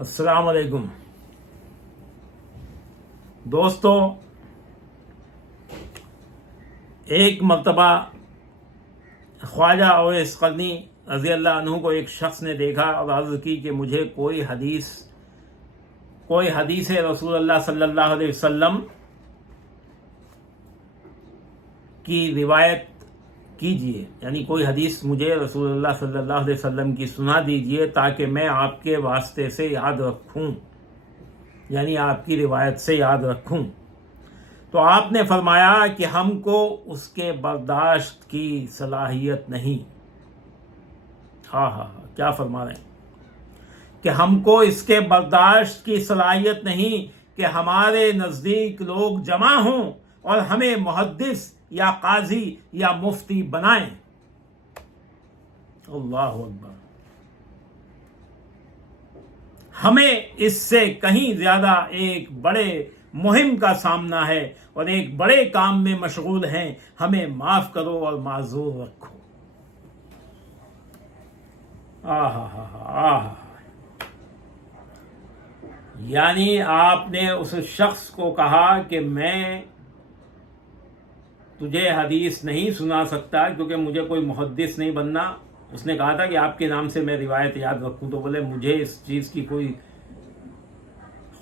السلام علیکم دوستو، ایک مرتبہ خواجہ اویس قرنی رضی اللہ عنہ کو ایک شخص نے دیکھا اور عرض کی کہ مجھے کوئی حدیث رسول اللہ صلی اللہ علیہ وسلم کی روایت کیجیے، یعنی کوئی حدیث مجھے رسول اللہ صلی اللہ علیہ وسلم کی سنا دیجیے تاکہ میں آپ کے واسطے سے یاد رکھوں، یعنی آپ کی روایت سے یاد رکھوں۔ تو آپ نے فرمایا کہ ہم کو اس کے برداشت کی صلاحیت نہیں۔ کیا فرما رہے ہیں کہ ہم کو اس کے برداشت کی صلاحیت نہیں کہ ہمارے نزدیک لوگ جمع ہوں اور ہمیں محدث یا قاضی یا مفتی بنائیں۔ اللہ اکبر! ہمیں اس سے کہیں زیادہ ایک بڑے مہم کا سامنا ہے اور ایک بڑے کام میں مشغول ہیں، ہمیں معاف کرو اور معذور رکھو۔ یعنی آپ نے اس شخص کو کہا کہ میں تجھے حدیث نہیں سنا سکتا کیونکہ مجھے کوئی محدث نہیں بننا۔ اس نے کہا تھا کہ آپ کے نام سے میں روایت یاد رکھوں، تو بولے مجھے اس چیز کی کوئی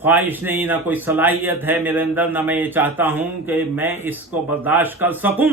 خواہش نہیں، نہ کوئی صلاحیت ہے میرے اندر، نہ میں یہ چاہتا ہوں کہ میں اس کو برداشت کر سکوں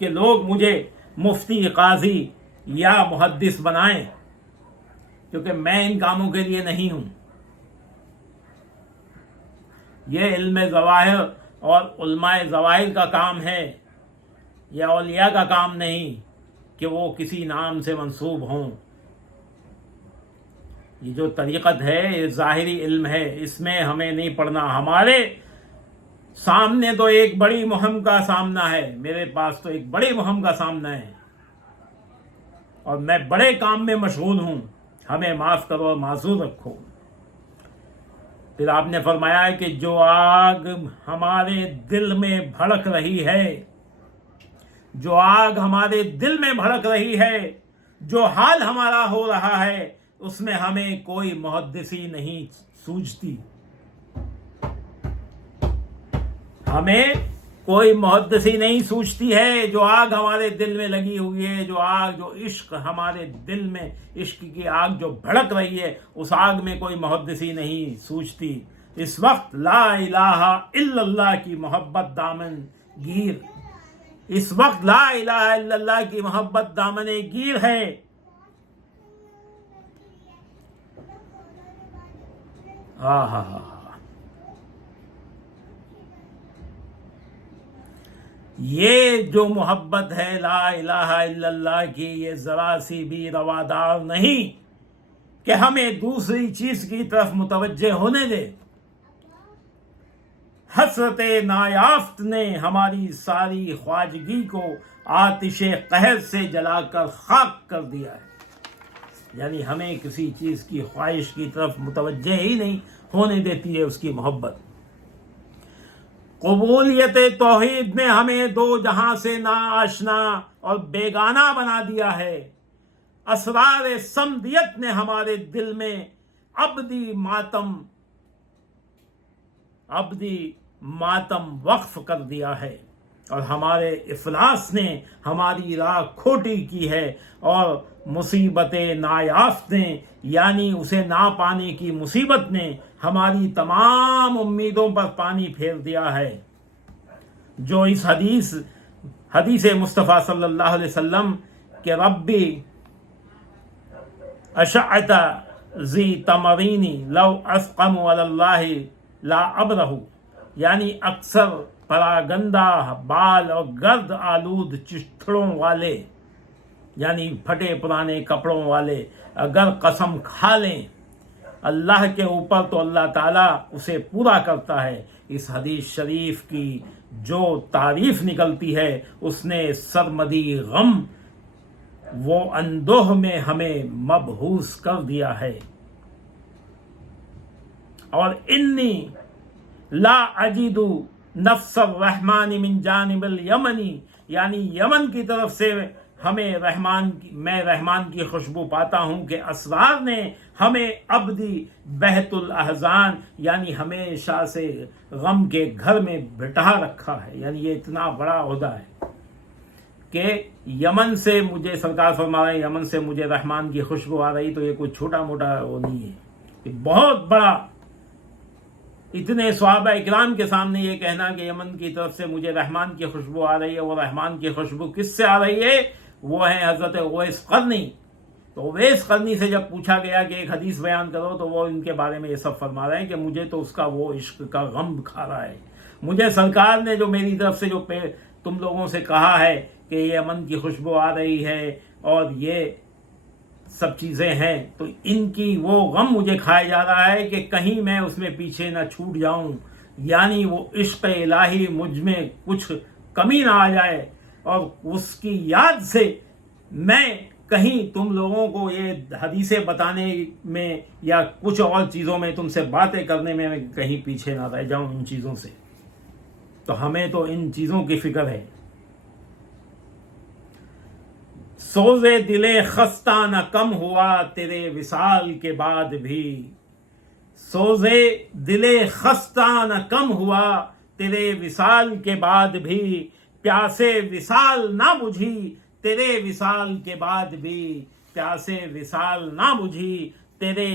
کہ لوگ مجھے مفتی، قاضی یا محدث بنائیں، کیونکہ میں ان کاموں کے لیے نہیں ہوں۔ یہ علم ظواہر اور علماء ظواہر کا کام ہے، یہ اولیاء کا کام نہیں کہ وہ کسی نام سے منسوب ہوں۔ یہ جو طریقت ہے یہ ظاہری علم ہے، اس میں ہمیں نہیں پڑھنا۔ ہمارے سامنے تو ایک بڑی مہم کا سامنا ہے، میرے پاس تو ایک بڑی مہم کا سامنا ہے اور میں بڑے کام میں مشغول ہوں، ہمیں معاف کرو اور معذور رکھو۔ پھر آپ نے فرمایا کہ جو آگ ہمارے دل میں بھڑک رہی ہے، جو آگ ہمارے دل میں بھڑک رہی ہے، جو حال ہمارا ہو رہا ہے، اس میں ہمیں کوئی محدثی نہیں سوجتی، ہمیں کوئی محدثی نہیں سوچتی ہے۔ جو آگ ہمارے دل میں لگی ہوئی ہے، جو عشق ہمارے دل میں، عشق کی آگ جو بھڑک رہی ہے، اس آگ میں کوئی محدثی نہیں سوچتی۔ اس وقت لا الہ الا اللہ کی محبت دامن گیر، اس وقت لا الہ الا اللہ کی محبت دامن گیر ہے۔ یہ جو محبت ہے لا الہ الا اللہ کی، یہ ذرا سی بھی روادار نہیں کہ ہمیں دوسری چیز کی طرف متوجہ ہونے دے۔ حسرت نایافت نے ہماری ساری خواجگی کو آتش قہر سے جلا کر خاک کر دیا ہے، یعنی ہمیں کسی چیز کی خواہش کی طرف متوجہ ہی نہیں ہونے دیتی ہے اس کی محبت۔ قبولیت توحید نے ہمیں دو جہاں سے ناآشنا اور بیگانہ بنا دیا ہے۔ اسرار صمدیت نے ہمارے دل میں ابدی ماتم وقف کر دیا ہے، اور ہمارے افلاس نے ہماری راہ کھوٹی کی ہے، اور مصیبت نایافت نے، یعنی اسے نہ پانے کی مصیبت نے، ہماری تمام امیدوں پر پانی پھیر دیا ہے۔ جو اس حدیث مصطفیٰ صلی اللہ علیہ وسلم کہ ربی اشعت ذی تمرینی لو اسقم علی اللہ لا ابرہ، یعنی اکثر پراگندہ بال اور گرد آلود چتھڑوں والے، یعنی پھٹے پرانے کپڑوں والے اگر قسم کھا لیں اللہ کے اوپر تو اللہ تعالیٰ اسے پورا کرتا ہے۔ اس حدیث شریف کی جو تعریف نکلتی ہے، اس نے سرمدی غم وہ اندوہ میں ہمیں مبہوس کر دیا ہے۔ اور انی لا اجد نفس الرحمن من جانب الیمنی، یعنی یمن کی طرف سے میں رحمان کی خوشبو پاتا ہوں کہ اسرار نے ہمیں ابدی بہت الاحزان یعنی ہمیشہ سے غم کے گھر میں بٹھا رکھا ہے. یعنی یہ اتنا بڑا عہدہ ہے کہ یمن سے مجھے سرکار فرما رہے ہیں یمن سے مجھے رحمان کی خوشبو آ رہی. تو یہ کوئی چھوٹا موٹا وہ نہیں ہے، یہ بہت بڑا. اتنے صحابہ اکرام کے سامنے یہ کہنا کہ یمن کی طرف سے مجھے رحمان کی خوشبو آ رہی ہے. اور رحمان کی خوشبو کس سے آ رہی ہے؟ وہ ہیں حضرت اویس قرنی. تو اویس قرنی سے جب پوچھا گیا کہ ایک حدیث بیان کرو تو وہ ان کے بارے میں یہ سب فرما رہے ہیں کہ مجھے تو اس کا وہ عشق کا غم کھا رہا ہے. مجھے سرکار نے جو میری طرف سے جو تم لوگوں سے کہا ہے کہ یہ امن کی خوشبو آ رہی ہے اور یہ سب چیزیں ہیں، تو ان کی وہ غم مجھے کھایا جا رہا ہے کہ کہیں میں اس میں پیچھے نہ چھوٹ جاؤں. یعنی وہ عشق الہی مجھ میں کچھ کمی نہ آ جائے اور اس کی یاد سے میں کہیں تم لوگوں کو یہ حدیثیں بتانے میں یا کچھ اور چیزوں میں تم سے باتیں کرنے میں کہیں پیچھے نہ رہ جاؤں ان چیزوں سے. تو ہمیں تو ان چیزوں کی فکر ہے. سوزے دل خستہ نہ کم ہوا تیرے وصال کے بعد بھی. سوزے دل خستہ نہ کم ہوا تیرے وصال کے بعد بھی. پیاسے وصال نہ بجھی تیرے وصال کے بعد بھی. پیاسے وصال نہ بجھی تیرے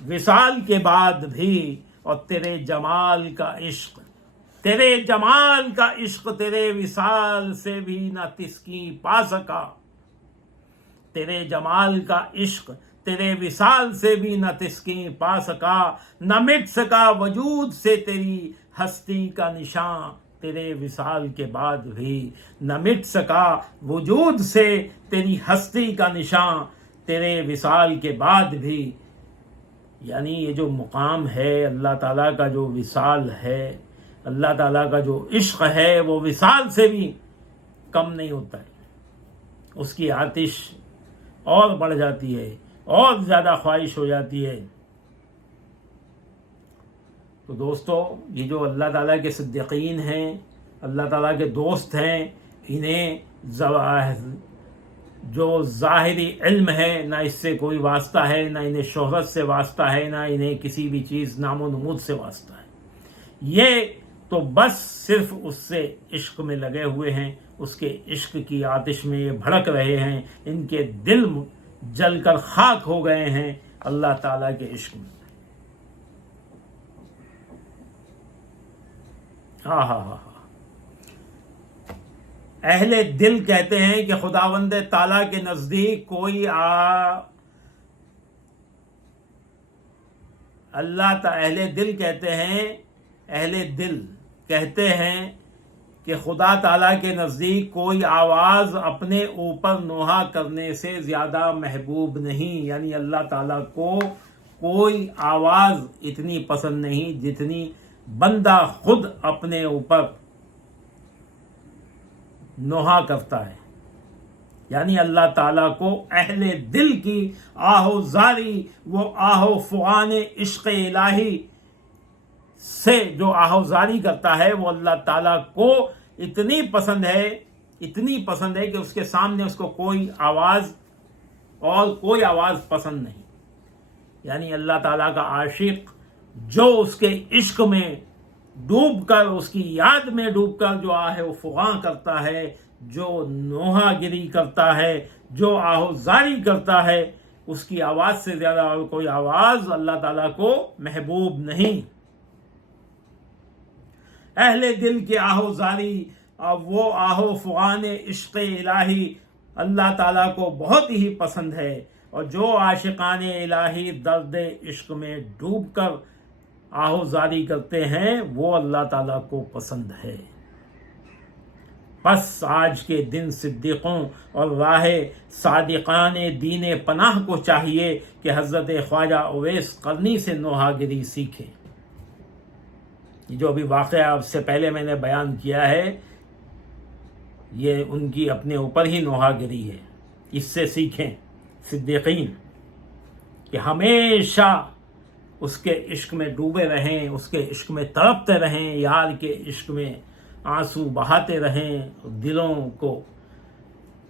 وصال کے بعد بھی. اور تیرے جمال کا عشق، تیرے جمال کا عشق تیرے وصال سے بھی نہ تسکیں پا سکا. تیرے جمال کا عشق تیرے وصال سے بھی نہ تسکیں پا سکا. نہ مٹ سکا وجود سے تیری ہستی کا نشان تیرے وصال کے بعد بھی. نہ مٹ سکا وجود سے تیری ہستی کا نشان تیرے وصال کے بعد بھی. یعنی یہ جو مقام ہے اللہ تعالیٰ کا، جو وصال ہے، اللہ تعالیٰ کا جو عشق ہے، وہ وصال سے بھی کم نہیں ہوتا ہے. اس کی آتش اور بڑھ جاتی ہے اور زیادہ خواہش ہو جاتی ہے. تو دوستو، یہ جو اللہ تعالیٰ کے صدیقین ہیں، اللہ تعالیٰ کے دوست ہیں، انہیں جو ظاہری علم ہے نہ اس سے کوئی واسطہ ہے، نہ انہیں شہرت سے واسطہ ہے، نہ انہیں کسی بھی چیز نام و نمود سے واسطہ ہے. یہ تو بس صرف اس سے عشق میں لگے ہوئے ہیں، اس کے عشق کی آتش میں یہ بھڑک رہے ہیں. ان کے دل جل کر خاک ہو گئے ہیں اللہ تعالیٰ کے عشق میں. اہل دل کہتے ہیں کہ خداوند تعالیٰ کے نزدیک کوئی اہل دل کہتے ہیں کہ خدا تعالیٰ کے نزدیک کوئی آواز اپنے اوپر نوحہ کرنے سے زیادہ محبوب نہیں. یعنی اللہ تعالیٰ کو کوئی آواز اتنی پسند نہیں جتنی بندہ خود اپنے اوپر نوحہ کرتا ہے. یعنی اللہ تعالیٰ کو اہل دل کی آہو زاری، وہ آہو فغان عشق الہی سے جو آہو زاری کرتا ہے، وہ اللہ تعالیٰ کو اتنی پسند ہے کہ اس کے سامنے اس کو کوئی آواز پسند نہیں. یعنی اللہ تعالیٰ کا عاشق جو اس کے عشق میں ڈوب کر، اس کی یاد میں ڈوب کر جو آہ و فغاں کرتا ہے، جو نوحہ گری کرتا ہے، جو آہو زاری کرتا ہے، اس کی آواز سے زیادہ اور کوئی آواز اللہ تعالیٰ کو محبوب نہیں. اہل دل کے آہو زاری اور وہ آہو فغان عشق الہی اللہ تعالیٰ کو بہت ہی پسند ہے. اور جو عاشقان الہی درد عشق میں ڈوب کر آہو زاری کرتے ہیں، وہ اللہ تعالیٰ کو پسند ہے. بس آج کے دن صدیقوں اور راہ صادقان دین پناہ کو چاہیے کہ حضرت خواجہ اویس قرنی سے نوحہ گری سیکھیں. یہ جو ابھی واقعہ اب سے پہلے میں نے بیان کیا ہے، یہ ان کی اپنے اوپر ہی نوحہ گری ہے. اس سے سیکھیں صدیقین کہ ہمیشہ اس کے عشق میں ڈوبے رہیں، اس کے عشق میں تڑپتے رہیں، یار کے عشق میں آنسو بہاتے رہیں، دلوں کو